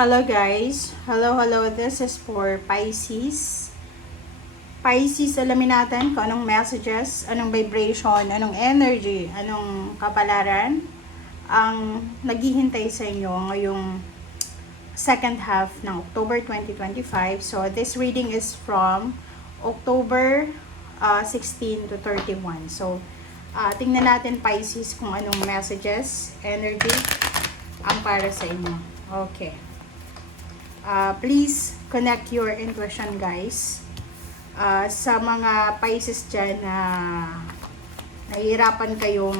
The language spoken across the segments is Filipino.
Hello guys. Hello. This is for Pisces. Pisces, alamin natin kung anong messages, anong vibration, anong energy, anong kapalaran ang naghihintay sa inyo ngayong second half ng October 2025. So, this reading is from October 16 to 31. So, tingnan natin Pisces kung anong messages, energy ang para sa inyo. Okay. Please connect your intuition, guys. Sa mga Pisces dyan na nahihirapan kayong,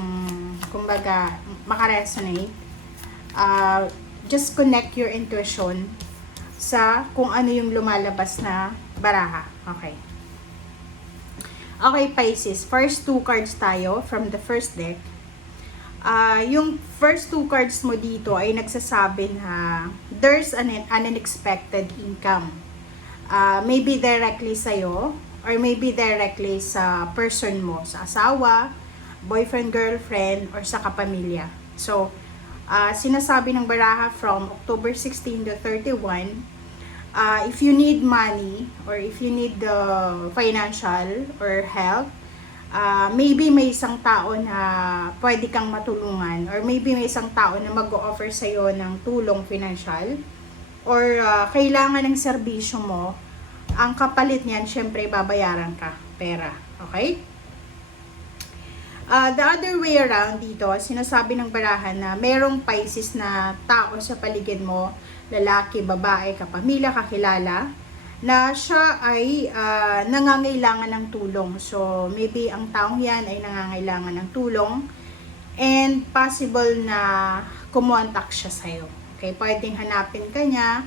kumbaga, makaresonate, just connect your intuition sa kung ano yung lumalabas na baraha. Okay. Okay, Pisces. First two cards tayo from the first deck. Yung first two cards mo dito ay nagsasabi na there's an unexpected income. Maybe directly sa'yo or maybe directly sa person mo, sa asawa, boyfriend, girlfriend, or sa kapamilya. So, sinasabi ng baraha from October 16 to 31, if you need money or if you need the financial or help, maybe may isang tao na pwede kang matulungan or maybe may isang tao na mag-o-offer sa'yo ng tulong financial or kailangan ng serbisyo mo, ang kapalit niyan, syempre babayaran ka pera. Okay? The other way around dito, sinasabi ng barahan na merong Pisces na tao sa paligid mo, lalaki, babae, kapamilya, kakilala, na siya ay nangangailangan ng tulong. So, maybe ang taong yan ay nangangailangan ng tulong and possible na kumontak siya sa'yo. Okay, pwedeng hanapin ka niya,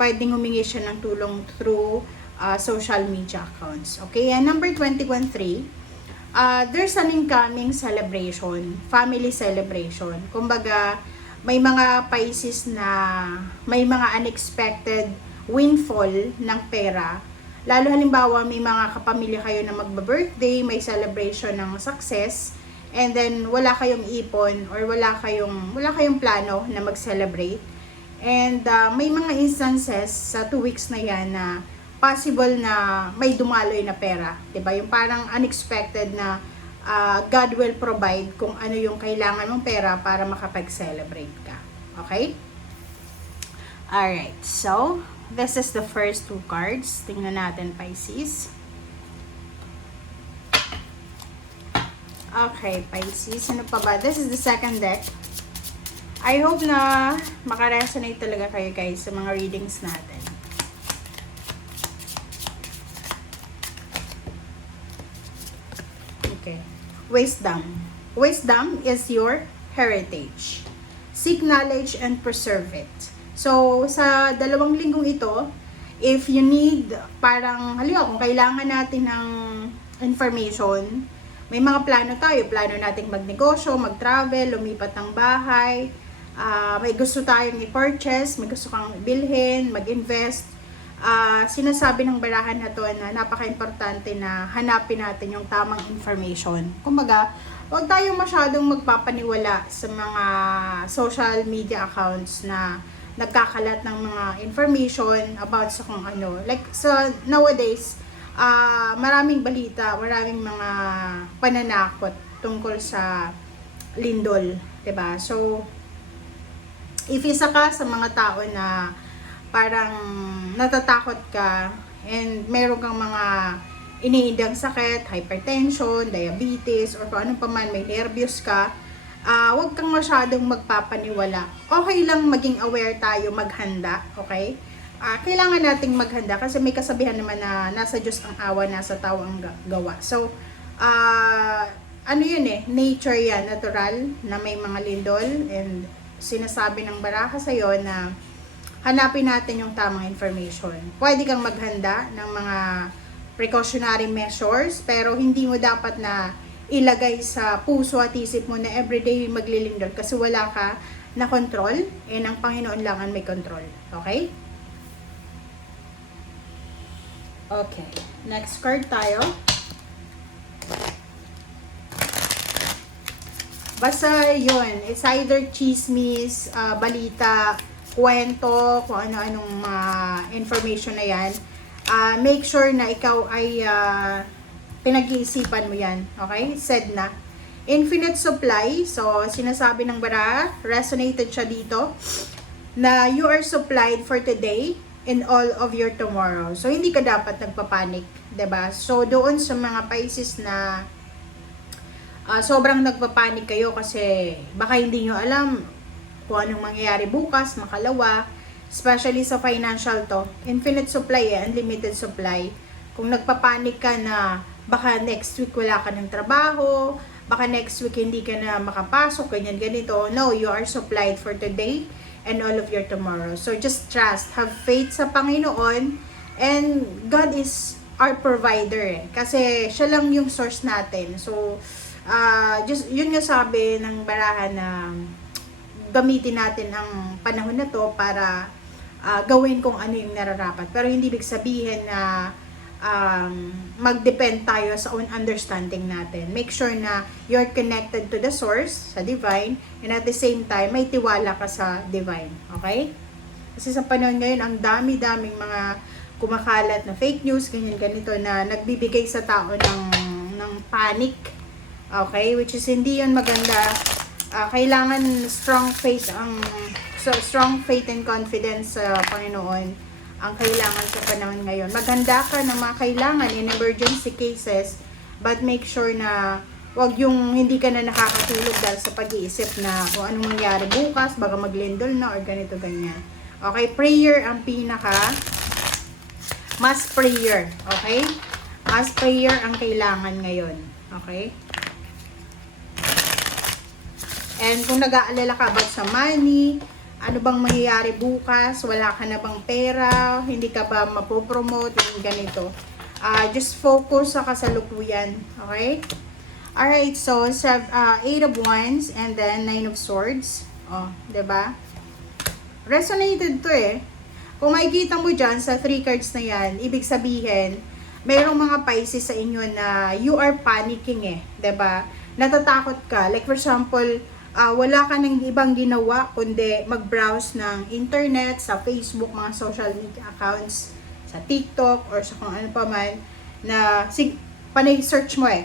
pwedeng humingi siya ng tulong through social media accounts. Okay, and number 21.3, there's an incoming celebration, family celebration. Kumbaga, may mga Pisces na may mga unexpected windfall ng pera. Lalo halimbawa may mga kapamilya kayo na magba-birthday, may celebration ng success, and then wala kayong ipon or wala kayong plano na mag-celebrate. And may mga instances sa 2 weeks na yan na possible na may dumaloy na pera. 'Di ba? Yung parang unexpected na God will provide kung ano yung kailangan mong pera para makapag-celebrate ka. Okay? Alright, so this is the first two cards. Tingnan natin, Pisces. Okay, Pisces. Ano pa ba? This is the second deck. I hope na makaresonate talaga kayo, guys, sa mga readings natin. Okay. Wisdom. Wisdom is your heritage. Seek knowledge and preserve it. So, sa 2 linggong ito, if you need, parang, halimbawa, kung kailangan natin ng information, may mga plano tayo. Plano nating magnegosyo, mag-travel, lumipat ng bahay, may gusto tayong i-purchase, may gusto kang bilhin, mag-invest. Sinasabi ng barahan na to na napaka-importante na hanapin natin yung tamang information. Kumbaga, huwag tayong masyadong magpapaniwala sa mga social media accounts na nagkakalat ng mga information about sa kung ano. Like, so nowadays, maraming balita, maraming mga pananakot tungkol sa lindol, 'di ba? So, if isa ka sa mga tao na parang natatakot ka and meron kang mga iniindang sakit, hypertension, diabetes, or kung ano pa man, may nervyos ka, huwag kang masyadong magpapaniwala. Okay lang maging aware tayo, maghanda, okay? Kailangan nating maghanda kasi may kasabihan naman na nasa Diyos ang awa, nasa tao ang gawa. So, ano yun nature yan, natural na may mga lindol, and sinasabi ng baraha sa'yo na hanapin natin yung tamang information. Pwede kang maghanda ng mga precautionary measures, pero hindi mo dapat na ilagay sa puso at isip mo na everyday maglilindol kasi wala ka na control, and ang Panginoon lang ang may control. Okay? Okay. Next card tayo. Basta yun, it's either chismis, balita, kwento, kung ano-anong information na yan, make sure na ikaw ay pinag-iisipan mo yan. Okay? Said na. Infinite supply. So, sinasabi ng bara, resonated siya dito, na you are supplied for today and all of your tomorrow. So, hindi ka dapat nagpapanik. 'Di ba? So, doon sa mga Pisces na sobrang nagpapanik kayo kasi baka hindi nyo alam kung anong mangyayari bukas, makalawa, especially sa financial to. Infinite supply unlimited supply. Kung nagpapanik ka na baka next week wala ka ng trabaho, baka next week hindi ka na makapasok, ganyan, ganito. No, you are supplied for today and all of your tomorrow. So, just trust. Have faith sa Panginoon. And God is our provider. Kasi, siya lang yung source natin. So, just, yun nga sabi ng barahan na gamitin natin ang panahon na to para gawin kung ano yung nararapat. Pero, hindi ibig sabihin na mag-depend tayo sa own understanding natin. Make sure na you're connected to the source, sa divine, and at the same time, may tiwala ka sa divine. Okay? Kasi sa panahon ngayon, ang dami-daming mga kumakalat na fake news, ganyan ganito, na nagbibigay sa tao ng panic. Okay? Which is hindi yun maganda. Kailangan strong faith and confidence sa Panginoon ang kailangan sa panahon ngayon. Maganda ka na mga kailangan in emergency cases, but make sure na wag yung hindi ka na nakakatulog dahil sa pag-iisip na kung anong mangyari bukas, baka maglindol na or ganito ganyan. Okay, prayer ang pinaka mass prayer, okay? Mass prayer ang kailangan ngayon, okay? And kung nag-aalala ka about sa money, ano bang mangyayari bukas, wala ka na bang pera, hindi ka ba mapopromote, yung ganito. Just focus sa kasalukuyan, okay? Alright, so 8 of Wands and then 9 of Swords. Oh, 'di ba? Resonated to eh. Kung makikita mo dyan sa 3 cards na yan, ibig sabihin, mayroong mga Pisces sa inyo na you are panicking eh, 'di ba? Natatakot ka. Like for example, wala ka ng ibang ginawa kundi mag-browse ng internet, sa Facebook, mga social media accounts, sa TikTok, or sa kung ano pa man, na panay search mo eh.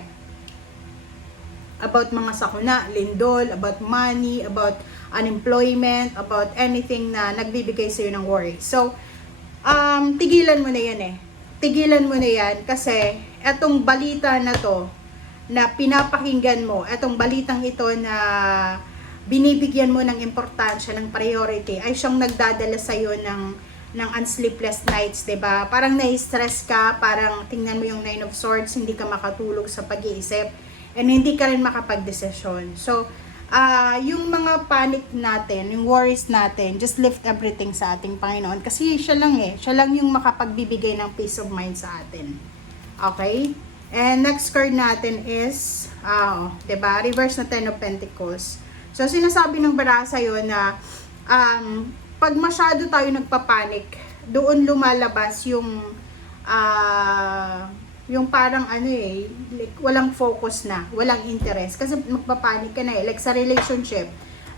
About mga sakuna, lindol, about money, about unemployment, about anything na nagbibigay sa'yo ng worry. So, tigilan mo na yan eh. Tigilan mo na yan kasi etong balita na to, na pinapakinggan mo, etong balitang ito na binibigyan mo ng importansya, ng priority, ay siyang nagdadala sa'yo ng unsleepless nights, 'di ba? Parang na-stress ka, parang tingnan mo yung 9 of Swords, hindi ka makatulog sa pag-iisip, and hindi ka rin makapag-desisyon. So, yung mga panic natin, yung worries natin, just lift everything sa ating Panginoon. Kasi siya lang yung makapagbibigay ng peace of mind sa atin. Okay? And next card natin is, diba? Reverse na 10 of Pentacles. So, sinasabi ng bara sa'yo na, pag masyado tayo nagpapanik, doon lumalabas yung parang like, walang focus na, walang interest. Kasi magpapanik ka na eh. Like sa relationship,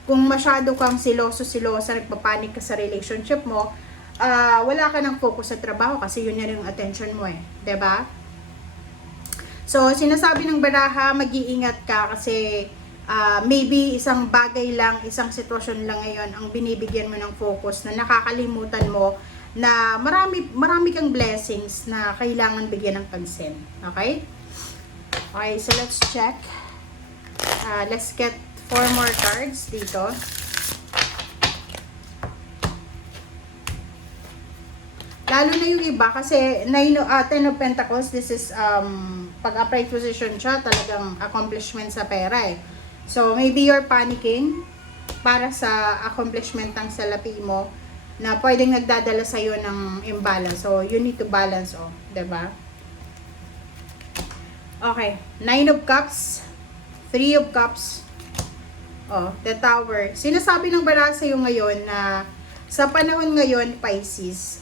kung masyado kang siloso-silosa, nagpapanik ka sa relationship mo, wala ka ng focus sa trabaho kasi yun na yung attention mo eh. 'Di ba? So, sinasabi ng baraha, mag-iingat ka kasi maybe isang bagay lang, isang sitwasyon lang ngayon ang binibigyan mo ng focus na nakakalimutan mo na marami kang blessings na kailangan bigyan ng pansin. Okay? Okay, so let's check. Let's get 4 more cards dito. Lalo na yung iba kasi 10 of Pentacles, this is pag upright position siya, talagang accomplishment sa pera eh. So maybe you're panicking para sa accomplishment ng salapi mo na pwedeng nagdadala sa iyo ng imbalance. So you need to balance, 'di ba? Okay, 9 of Cups, 3 of Cups. The Tower. Sinasabi ng bara sa iyo ngayon na sa panahon ngayon, Pisces,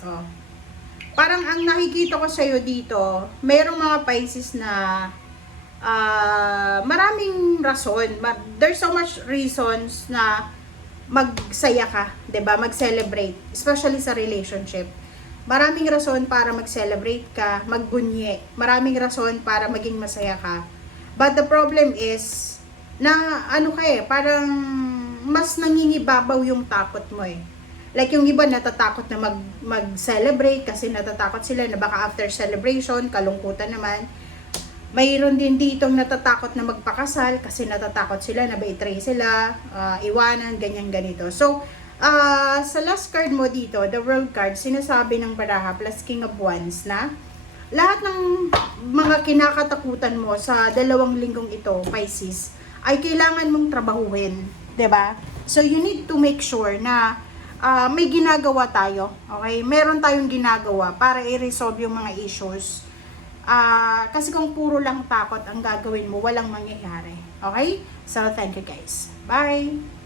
parang ang nakikita ko sa iyo dito, mayroong mga Pisces na maraming rason. There's so much reasons na magsaya ka, 'di ba? Mag-celebrate, especially sa relationship. Maraming rason para mag-celebrate ka, magbunyi. Maraming rason para maging masaya ka. But the problem is, na ano ka parang mas nangingibabaw yung takot mo Like yung iba natatakot na mag-celebrate kasi natatakot sila na baka after celebration, kalungkutan naman. Mayroon din ditong natatakot na magpakasal kasi natatakot sila na betray sila, iwanan, ganyan ganito. So, sa last card mo dito, the World card, sinasabi ng baraha plus King of Wands na lahat ng mga kinakatakutan mo sa 2 linggong ito, Pisces, ay kailangan mong trabahuin, 'di ba? So you need to make sure na may ginagawa tayo, okay? Meron tayong ginagawa para i-resolve yung mga issues. Kasi kung puro lang takot ang gagawin mo, walang mangyayari. Okay? So, thank you guys. Bye!